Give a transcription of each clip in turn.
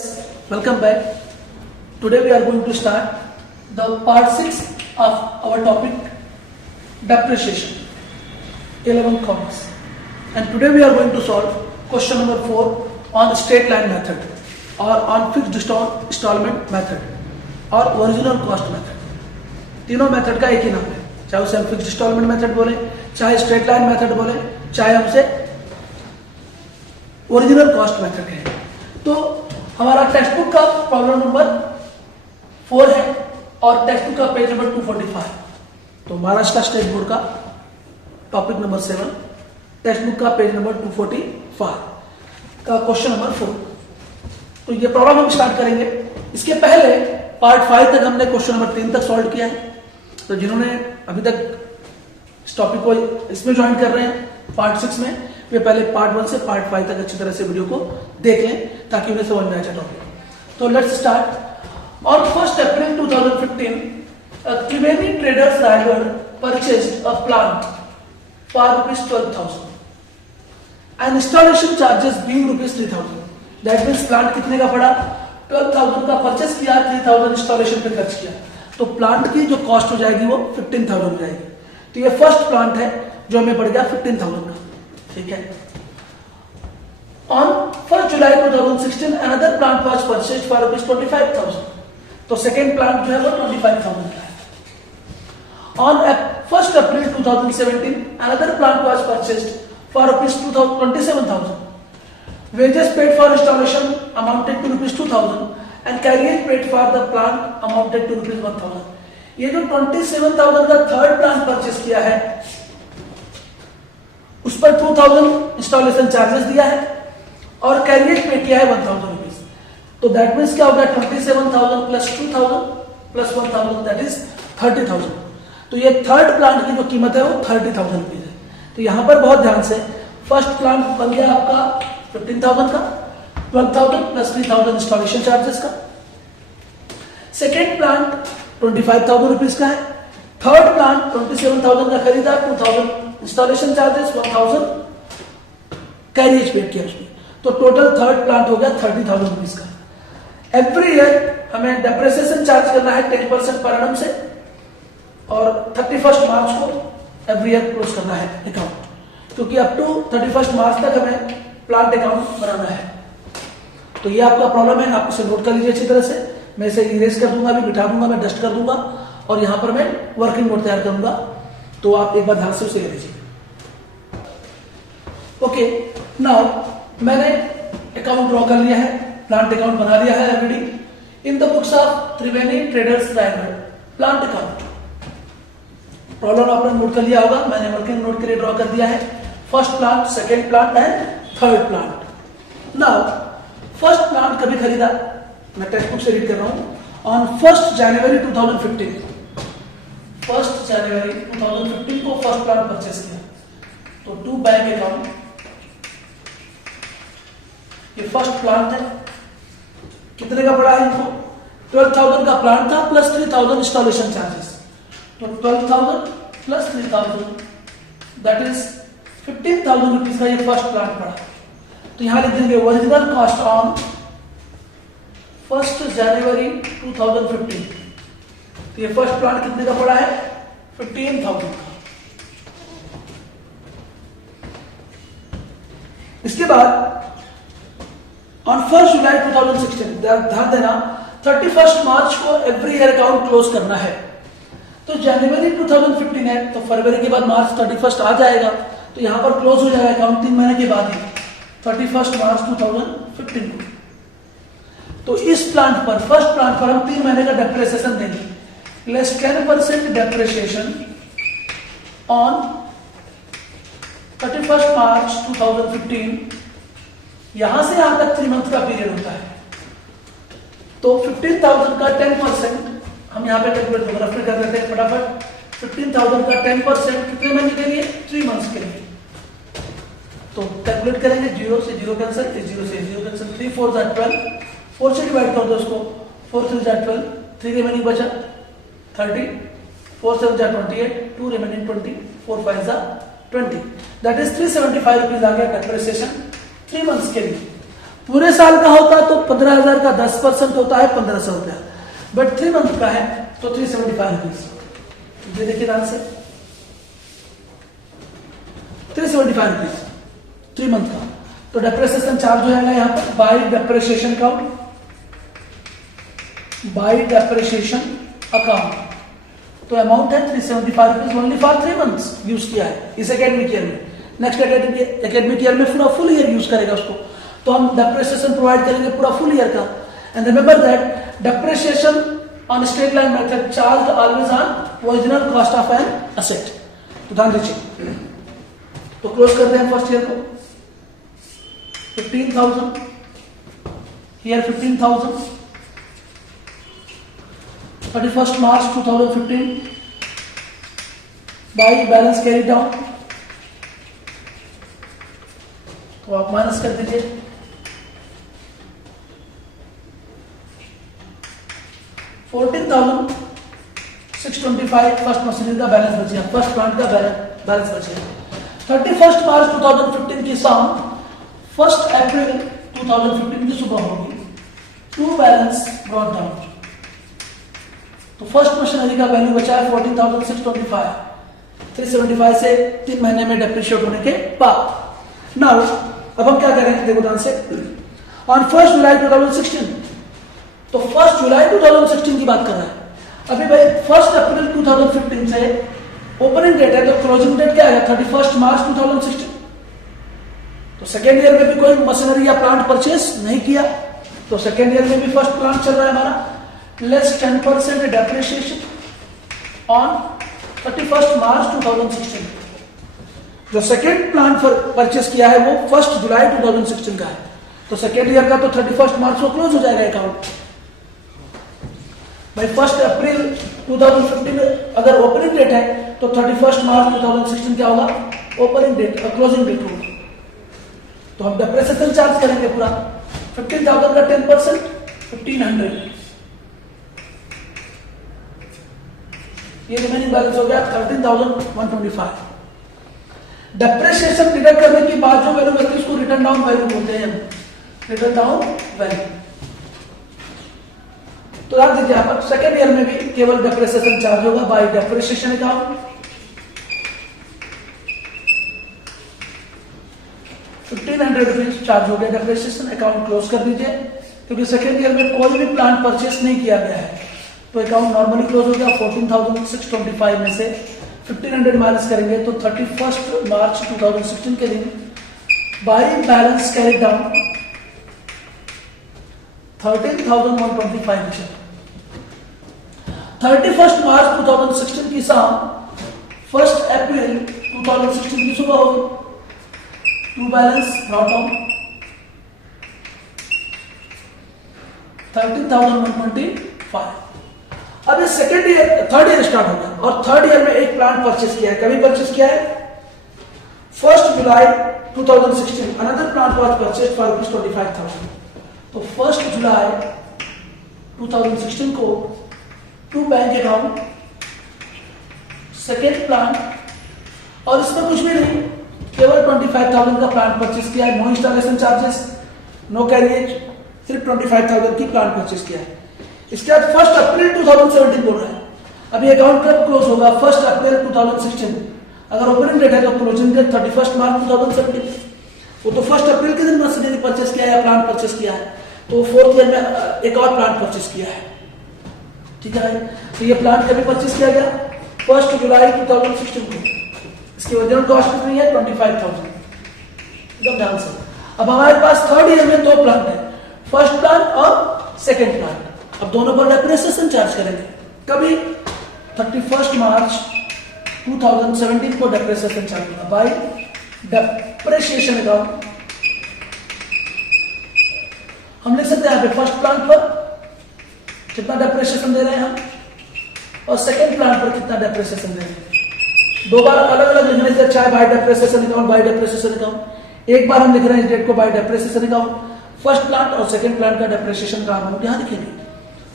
Welcome back. Today we are going to start the part 6 of our topic depreciation, 11 comics. And today we are going to solve question number 4 on straight line method or on fixed installment method or original cost method. तीनों method का एक ही नाम है, चाहे उसे हम fixed instalment method बोले, चाहे स्ट्रेट लाइन मेथड बोले, चाहे हमसे ओरिजिनल कॉस्ट मेथड कहें। तो हमारा टेक्स्ट बुक का प्रॉब्लम नंबर 4 है और टेक्स्ट बुक का पेज नंबर 245। तो महाराष्ट्र स्टेट बोर्ड का टॉपिक नंबर 7, टेक्स्ट बुक का पेज नंबर 245 का क्वेश्चन नंबर 4। तो ये प्रॉब्लम हम स्टार्ट करेंगे। इसके पहले पार्ट 5 तक हमने क्वेश्चन नंबर 3 तक सॉल्व किया है। तो जिन्होंने अभी तक इस टॉपिक को इसमें ज्वाइन कर रहे हैं पार्ट 6 में, वे पहले पार्ट 1 से पार्ट 5 तक अच्छी तरह से वीडियो को देख लें ताकि उन्हें समझ में आ जाए टॉपिक। तो let's start. On 1 April 2015 Triveni traders Raigarh purchased a plant for ₹12,000 and installation charges being ₹3,000। That means plant कितने का पड़ा? 12,000 का परचेस किया, 3,000 इंस्टॉलेशन पे खर्च किया, तो प्लांट की जो कॉस्ट हो जाएगी वो 15,000 हो जाएगी। तो ये फर्स्ट प्लांट है जो हमें पड़ गया 15,000 का, ठीक है। On 1 July 2016 another plant was purchased for ₹25,000। तो सेकेंड प्लांट जो है वो 25,000 का है। On 1 April 2017 another plant was purchased for ₹27,000। Wages paid for installation amounted to ₹2,000 and carriage paid for the plant amounted to ₹1,000। ये जो 27,000 का थर्ड प्लांट परचेस किया है उस पर 2,000 इंस्टॉलेशन चार्जेस दिया है और कैरियज पे किया है ₹1,000। तो दैट मीन्स क्या होगा? 27,000 प्लस 2,000 प्लस 1,000 दैट इज 30,000। तो ये थर्ड प्लांट की जो कीमत है वो 30,000 रुपीज है। तो यहां पर बहुत ध्यान से, फर्स्ट प्लांट बन गया आपका 15,000 का, 12,000 प्लस 3,000 इंस्टॉलेशन चार्जेस का। सेकेंड प्लांट 25,000 रुपीज का है। थर्ड प्लांट 27,000 का खरीदा, 2,000 इंस्टॉलेशन चार्जेस, 1,000 कैरियज पेड किया उसमें। तो टोटल थर्ड प्लांट हो गया 30,000 रुपीज का। एवरी ईयर हमें डेप्रिसिएशन चार्ज करना है 10% पर एनम से और 31 मार्च को एवरी ईयर क्लोज करना है अकाउंट, क्योंकि अप टू 31 मार्च तक हमें प्लांट अकाउंट बनाना है। तो ये आपका प्रॉब्लम है, आप इसे नोट कर लीजिए अच्छी तरह से। मैं इसे इरेज कर दूंगा, अभी बिठा दूंगा, मैं डस्ट कर दूंगा और यहां पर मैं वर्किंग नोट तैयार करूंगा। तो आप एक बार ध्यान से उसे ले लीजिए। ओके, नाउ मैंने अकाउंट ड्रॉ कर लिया है, प्लांट अकाउंट बना लिया है already in the books of Triveni traders Raigarh plant account. Problem आपने नोट कर लिया होगा, मैंने वर्किंग नोट के लिए ड्रॉ कर दिया है। First plant, second plant and third plant. Now first plant कभी खरीदा? मैं टेक्स्ट बुक से रीड कर रहा हूं। ऑन 1 जनवरी 2015, 1 जनवरी 2015 को फर्स्ट प्लांट परचेस किया। तो टू बैंक अकाउंट, ये फर्स्ट प्लांट है। कितने का पड़ा है इनको? 12,000 का प्लांट था प्लस 3,000 इंस्टॉलेशन चार्जेस। तो 12,000 प्लस 3,000 दैट इज 15,000 रुपीज का ये फर्स्ट प्लांट पड़ा। तो यहां लिख देंगे ओरिजिनल कॉस्ट ऑन 1 जनवरी 2015। तो ये फर्स्ट प्लांट कितने का पड़ा है? 15,000 का। इसके बाद ऑन 1 जुलाई 2016, ध्यान देना 31 मार्च को एवरी ईयर अकाउंट क्लोज करना है। तो जनवरी 2015 है तो फरवरी के बाद मार्च 31 आ जाएगा, तो यहां पर क्लोज हो जाएगा अकाउंट 3 महीने के बाद ही, 31 मार्च 2015 को। तो इस प्लांट पर, फर्स्ट प्लांट पर हम 3 महीने का डेप्रिसिएशन देंगे। लेस 10% डेप्रिसिएशन ऑन 31 मार्च 2015। यहां से यहां तक 3 मंथ का पीरियड होता है। तो 15,000 का 10% हम यहां पे कैलकुलेट कर देते हैं फटाफट। 15,000 का 10% कितने महीने के लिए? 3 मंथ्स के लिए। तो कैलकुलेट करेंगे, 0 से 0 कैंसिल, 0 से 0 कैंसिल, 3 4 जा 12, 4 से डिवाइड कर दो उसको, 4 3 जा 12, 3 रिमेनिंग बचा 30, 4 7 जा 28, 2 रिमेनिंग 20, 4 5 जा 20, दैट इज 375 रुपीज आ गया डेप्रिसिएशन 3 मंथ्स के लिए। पूरे साल का होता तो 15,000 का 10% होता है 1,500 रुपया, बट 3 मंथ का है तो 375 रुपीज। ये देखिए ध्यान से, 375 रुपीज 3 मंथ का। तो डेप्रिसिएशन चार्ज हो जाएगा यहाँ पर bye depreciation account, bye depreciation account. तो अमाउंट है 375 rupees only for 3 months use किया है इस एकेडमिक ईयर में। नेक्स्ट एकेडमिक ईयर में पूरा फुल ईयर यूज करेगा उसको, तो हम डेप्रिसिएशन प्रोवाइड करेंगे पूरा फुल ईयर का। And remember that depreciation on straight line method charge always on original cost of an asset. तो ध्यान दीजिए, तो क्लोज करते हैं फर्स्ट ईयर को 15,000, here 15,000, 31st March 2015 by balance carry down, तो आप माइनस कर दीजिए। 14,625 फर्स्ट मशीनरी का बैलेंस बचेगा, फर्स्ट प्लांट का बैलेंस बचेगा। 31st March 2015 की शाम 1st April 2015 की सुबह होगी, टू बैलेंस ब्रॉट डाउन। तो फर्स्ट मशीनरी का वैल्यू बचा है 14,625, 375 से 3 महीने में डेप्रिशिएट होने के बाद। नाउ अब हम क्या करेंगे, देखो ध्यान से, ऑन 1st जुलाई 2016, तो 1st जुलाई 2016 की बात कर रहा है अभी भाई। 1st अप्रैल 2015 से ओपनिंग डेट है, तो क्लोजिंग डेट क्या है 31st मार्च 2016। तो सेकेंड ईयर में भी कोई मशीनरी या प्लांट परचेस नहीं किया, तो सेकेंड ईयर में भी फर्स्ट प्लांट चल रहा है हमारा, लेस 10% डेप्रिसिएशन ऑन 31st मार्च 2016। जो सेकेंड प्लांट परचेस किया है वो 1st जुलाई 2016 का है, तो सेकेंड ईयर का तो 31st मार्च को क्लोज हो जाएगा अकाउंट भाई। 1st अप्रैल 2015 अगर ओपनिंग डेट है तो 31st मार्च 2016 क्या होगा, ओपनिंग डेट और क्लोजिंग डेट होगा। तो हम डेप्रिसिएशन चार्ज करेंगे पूरा 15,000 का 10% 1,500, ये रिमेनिंग बैलेंस हो गया 13,125। डेप्रिसिएशन डिडक्ट करने के बाद जो वैल्यू मिलती है उसको रिटर्न डाउन वैल्यू बोलते हैं, रिटर्न डाउन वैल्यू। तो याद दीजिए यहाँ पर सेकेंड ईयर में भी केवल डेप्रिसिएशन चार्ज होगा bye depreciation account. 1,500 rupees charge हो गया डेप्रिसिएशन अकाउंट, क्लोज कर दीजिए। क्योंकि सेकेंड ईयर में कोई भी प्लांट परचेस नहीं किया गया है तो अकाउंट नॉर्मली क्लोज हो गया। 14,625 में से 1,500 माइनस करेंगे तो 31st मार्च 2016 के दिन बाय बैलेंस कैरी डाउन 13,125 बचा। 31st मार्च 2016 की शाम 1st अप्रैल 2016 की सुबह होगी, टू बैलेंस ब्रॉट डाउन 13,125। अब ये second year third year start हो गया और थर्ड ईयर में एक प्लांट परचेस किया है। कभी परचेस किया है 1st July 2016 another plant was purchased for ₹25,000। तो 1st जुलाई 2016 को to bank account second plant, और इसमें कुछ भी नहीं, केवल 25,000 का प्लांट परचेस किया है, no installation charges, no carriage, सिर्फ 25,000 की प्लांट परचेस किया है। इसके बाद 1st अप्रैल 2017 बोल रहा है। अभी अकाउंट कब क्लोज होगा, 1st अप्रैल 2016। अगर ओपनिंग डेट है तो क्लोजिंग डेट 31st मार्च 2017। वो तो 1st अप्रैल के दिन मशीनरी परचेस किया है या प्लांट परचेस किया है, तो 4th ईयर में एक और प्लांट परचेस किया है। ठीक है, तो ये प्लांट कभी परचेस किया गया 1st जुलाई 2016 को। इसकी ओरिजिनल कॉस्ट कितनी है 25,000, एकदम ध्यान से। अब हमारे पास थर्ड ईयर में दो प्लांट है, फर्स्ट प्लांट और सेकेंड प्लांट। अब दोनों पर डेप्रिसिएशन चार्ज करेंगे। कभी 31st मार्च 2017 को डेप्रिसिएशन चार्ज होगा बाय डेप्रिसिएशन अकाउंट। हम लिख सकते हैं यहाँ पे फर्स्ट प्लांट पर कितना डेप्रिसिएशन दे रहे हैं हम, और सेकेंड प्लांट पर कितना डेप्रिसिएशन दे रहे हैं। दो बार अलग अलग लिखने से अच्छा है bye depreciation account, bye depreciation account. एक बार हम लिख रहे हैं इस डेट को bye depreciation account, first plant और सेकेंड प्लांट का डेप्रिसिएशन का अमाउंट यहाँ लिखेंगे।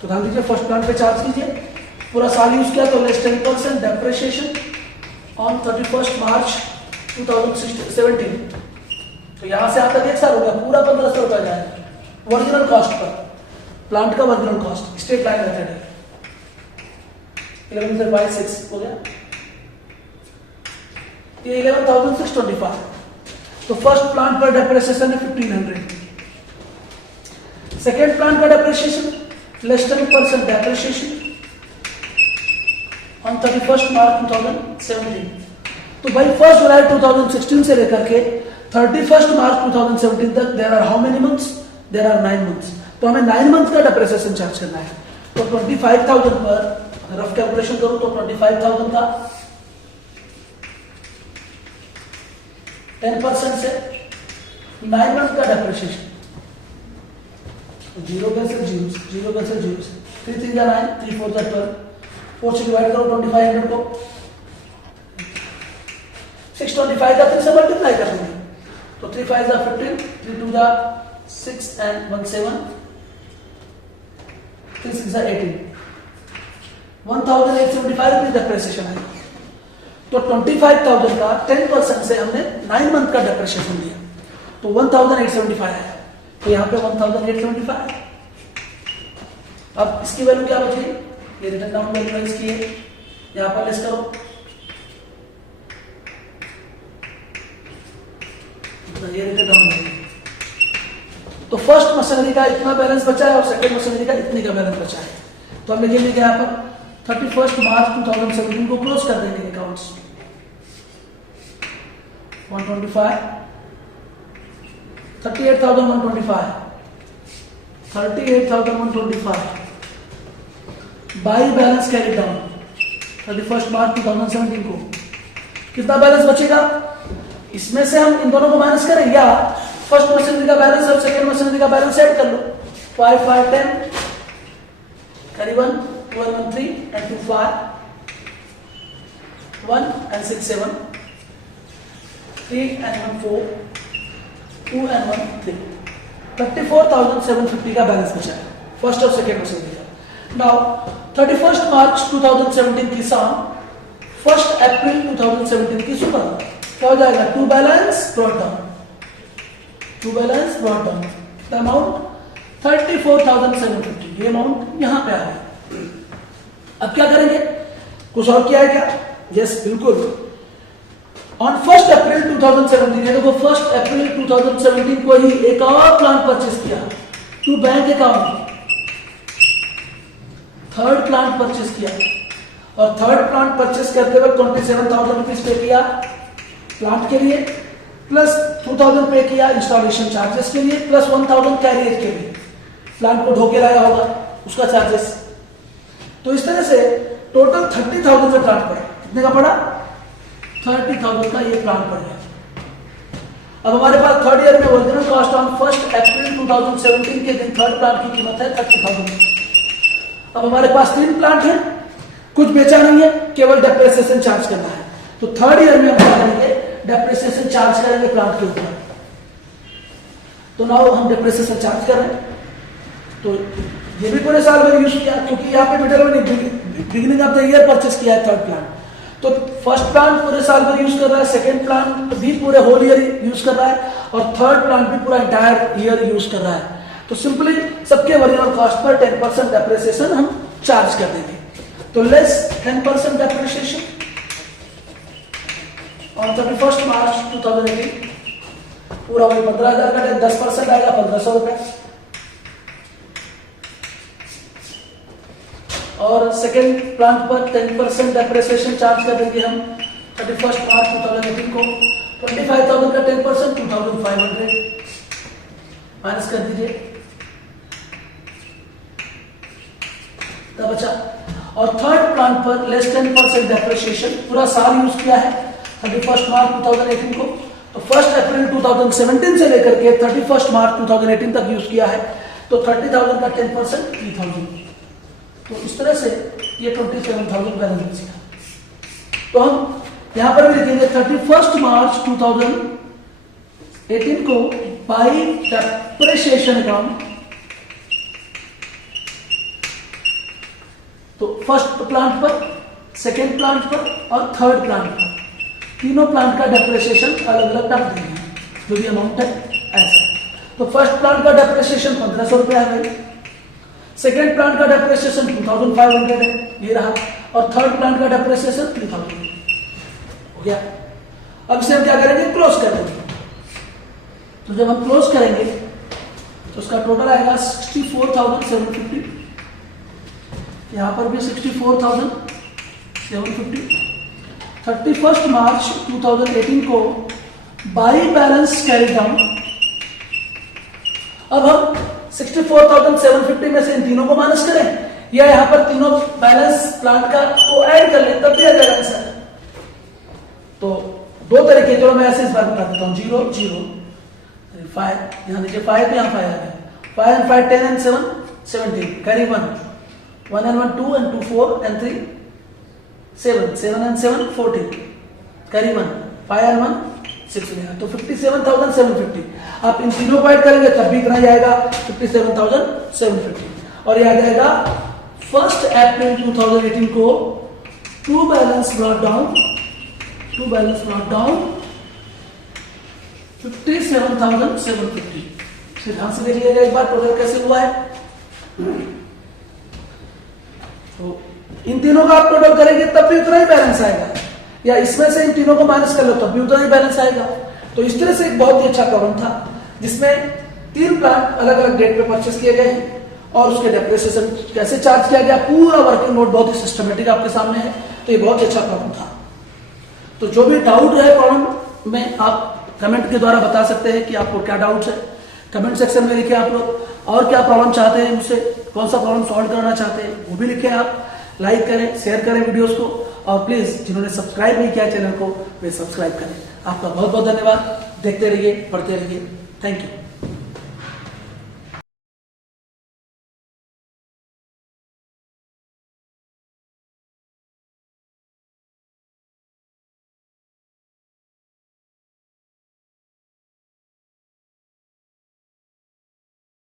तो ध्यान दीजिए, फर्स्ट प्लांट पे चार्ज कीजिए, पूरा साल यूज किया तो लेस 10% डेप्रिसिएशन ऑन 31st मार्च 2017। तो यहां से आप तक एक साल हो गया, पूरा 1,500 रुपया जाएगा। ओरिजिनल कॉस्ट पर, प्लांट का original cost, straight line method है। 11 से 6 हो गया, ये 11,625। तो फर्स्ट प्लांट पर डेप्रिसिएशन है 1500। सेकेंड प्लांट का डेप्रिसिएशन लेस 10% डेप्रिसिएशन ऑन 31 मार्च 2017। तो भाई 1 जुलाई 2016 से लेकर के 31 मार्च 2017 तक there are how many months? There are 9 months. तो हमें 9 मंथ का डेप्रिसिएशन चार्ज करना है। तो 25,000 पर रफ कैलकुलेशन करूं तो 25,000 का 10% से 9 मंथ का डेप्रिसिएशन, 0 कैसे 0 कैसे 0 से 3 3 जा 9, 3 4 जा 12, 4 से डिवाइड करो 2500 को, 625 का 3 से मल्टीप्लाई कर देंगे तो 3 5 जा 15, 3 2 जा 6 and 1 7, 3 6 जा 18, 1875 रुपीज डेप्रिसिएशन है। तो 25,000 का 10% से हमने 9 मंथ का डेप्रिसिएशन दिया तो 1875 है। तो यहाँ पे 1875। अब इसकी वैल्यू क्या बची? ये रिटर्न डाउन वैल्यू है इसकी, यहाँ पर लेस करो, ये रिटर्न डाउन वैल्यू। तो फर्स्ट मशीनरी का इतना बैलेंस बचा है और सेकंड मशीनरी का इतने का बैलेंस बचा है। तो हम लिखेंगे यहाँ पर 31 मार्च 2017 को क्लोज कर देंगे accounts. 125, 38,125, 38,125 by balance carry down 31 मार्च 2017 को कितना बैलेंस बचेगा? इसमें से हम इन दोनों को माइनस करें या फर्स्ट मशीनरी का बैलेंस और सेकंड मशीनरी का बैलेंस ऐड कर लो। 5 5 10 करीबन 1 1 3 and 2 5 1 and 6 7 3 and 1 4 2 and 1 3 34,750 का बैलेंस बचा है फर्स्ट और सेकंड मशीनरी का। नाउ 31 मार्च 2017 की शाम 1 अप्रैल 2017 की सुबह क्या हो जाएगा? To balance brought down, to balance brought down the amount 34,750। ये अमाउंट यहां पे आ गया। अब क्या करेंगे? कुछ और किया है क्या? यस बिल्कुल। ऑन 1 अप्रैल 2017 ये देखो 1 अप्रैल 2017 को ही एक और प्लांट परचेस किया to bank account, third plant purchase किया और थर्ड प्लांट परचेस करते वक्त 27,000 रुपीज पे किया प्लांट के लिए, प्लस 2,000 पे किया इंस्टॉलेशन चार्जेस के लिए, प्लस 1,000 कैरियर के लिए, प्लांट को ढोके लाया होगा उसका चार्जेस। तो इस तरह से टोटल 30,000 का प्लांट पड़ा। कितने का पड़ा? 30,000 का ये प्लांट पड़ गया। अब हमारे पास थर्ड ईयर में ओरिजिनल कॉस्ट ऑन 1 अप्रैल 2017 के दिन थर्ड प्लांट की कीमत है 30,000। अब हमारे पास 3 प्लांट है, कुछ बेचा नहीं है, केवल डेप्रिसिएशन चार्ज करना है। तो थर्ड ईयर में हम क्या करेंगे? डेप्रिसिएशन चार्ज करेंगे प्लांट के ऊपर। तो नाउ हम डेप्रिसिएशन चार्ज कर रहे हैं। तो ये भी पूरे साल भर यूज किया क्योंकि यहाँ पे मिडिल में beginning of the year purchase किया है थर्ड प्लांट। तो फर्स्ट प्लांट पूरे साल भर यूज कर रहा है, सेकंड प्लांट भी पूरे होल ईयर यूज कर रहा है और थर्ड प्लांट भी पूरा एंटायर ईयर यूज कर रहा है। तो सिंपली सबके ओरिजिनल कॉस्ट पर 10% डेप्रिसिएशन हम चार्ज कर देंगे। तो लेस 10% डेप्रिसिएशन ऑन 31 मार्च 2018 पूरा वही 15,000 का 10% आएगा 1,500 रुपए। और सेकेंड प्लांट पर 10% डेप्रिसिएशन चार्ज कर देंगे हम 31 मार्च 2018 को। 25,000 का 10% 2,500 माइनस कर दीजिए तब बचा। और थर्ड प्लांट पर लेस 10% डेप्रिसिएशन पूरा साल यूज किया है 31 मार्च 2018 को। तो 1 अप्रैल 2017 से लेकर के 31 मार्च 2018 तक यूज किया है। तो 30,000 का 10% 3,000। तो इस तरह से ये 27,000 बैलेंस बचेगा। तो हम यहां पर भी लिखेंगे 31 मार्च 2018 को बाई डेप्रिसिएशन अकाउंट। तो फर्स्ट प्लांट पर, सेकेंड प्लांट पर और थर्ड प्लांट पर तीनों प्लांट का डेप्रिसिएशन अलग अलग डाल देंगे जो भी अमाउंट है ऐसा। तो तो फर्स्ट प्लांट का डेप्रिसिएशन 1500 रुपया है भाई, सेकेंड प्लांट का डेप्रिसिएशन 2500 है, ये रहा, और थर्ड प्लांट का डेप्रिसिएशन 3000 हो गया। अब इसे हम क्या करेंगे, क्लोज कर देंगे। तो जब हम क्लोज करेंगे तो उसका टोटल आएगा 64,750, यहां पर भी 64,750। 31 मार्च 2018 को बाई बैलेंस कैरी डाउन। अब हम 64,750 में से इन तीनों को माइनस करें या यहां पर तीनों बैलेंस प्लांट का को ऐड कर लें, तब भी आ जाएगा आंसर। तो दो तरीके, चलो मैं ऐसे इस बार बता देता हूं, 0 0 5, यहां नीचे 5 तो यहां 5 आ गया, 5 and 5 10 and 7 17, carry 1 and 1 2 and 2 4 and 3 7, 7 and 7 14, carry 1 5 and 1 6 गया, तो 57,750। आप इन तीनों को ऐड करेंगे तब भी इतना ही आएगा, 57,750। और याद आएगा 1 अप्रैल 2018 को टू बैलेंस ब्रॉट डाउन 57,750। फिर ध्यान से देख लीजिएगा एक बार टोटल कैसे हुआ है। तो इन तीनों का आप टोटल करेंगे तब भी उतना ही बैलेंस आएगा, या इसमें से इन तीनों को माइनस कर लो तब भी उतना ही बैलेंस आएगा। तो इस तरह से एक बहुत ही अच्छा प्रॉब्लम था जिसमें 3 प्लांट अलग अलग डेट पे परचेस किए गए हैं और उसके डेप्रिसिएशन कैसे चार्ज किया गया, पूरा वर्किंग नोट बहुत ही सिस्टमेटिक आपके सामने है। तो ये बहुत ही अच्छा प्रॉब्लम था। तो जो भी डाउट है प्रॉब्लम में आप कमेंट के द्वारा बता सकते हैं कि आपको क्या डाउट्स है। कमेंट सेक्शन में लिखे आप लोग, और क्या प्रॉब्लम चाहते हैं मुझसे, कौन सा प्रॉब्लम सॉल्व करना चाहते हैं वो भी लिखे आप। लाइक करें, शेयर करें वीडियोस को, और प्लीज जिन्होंने सब्सक्राइब नहीं किया चैनल को वे सब्सक्राइब करें। आपका बहुत बहुत धन्यवाद। देखते रहिए, पढ़ते रहिए। Thank you.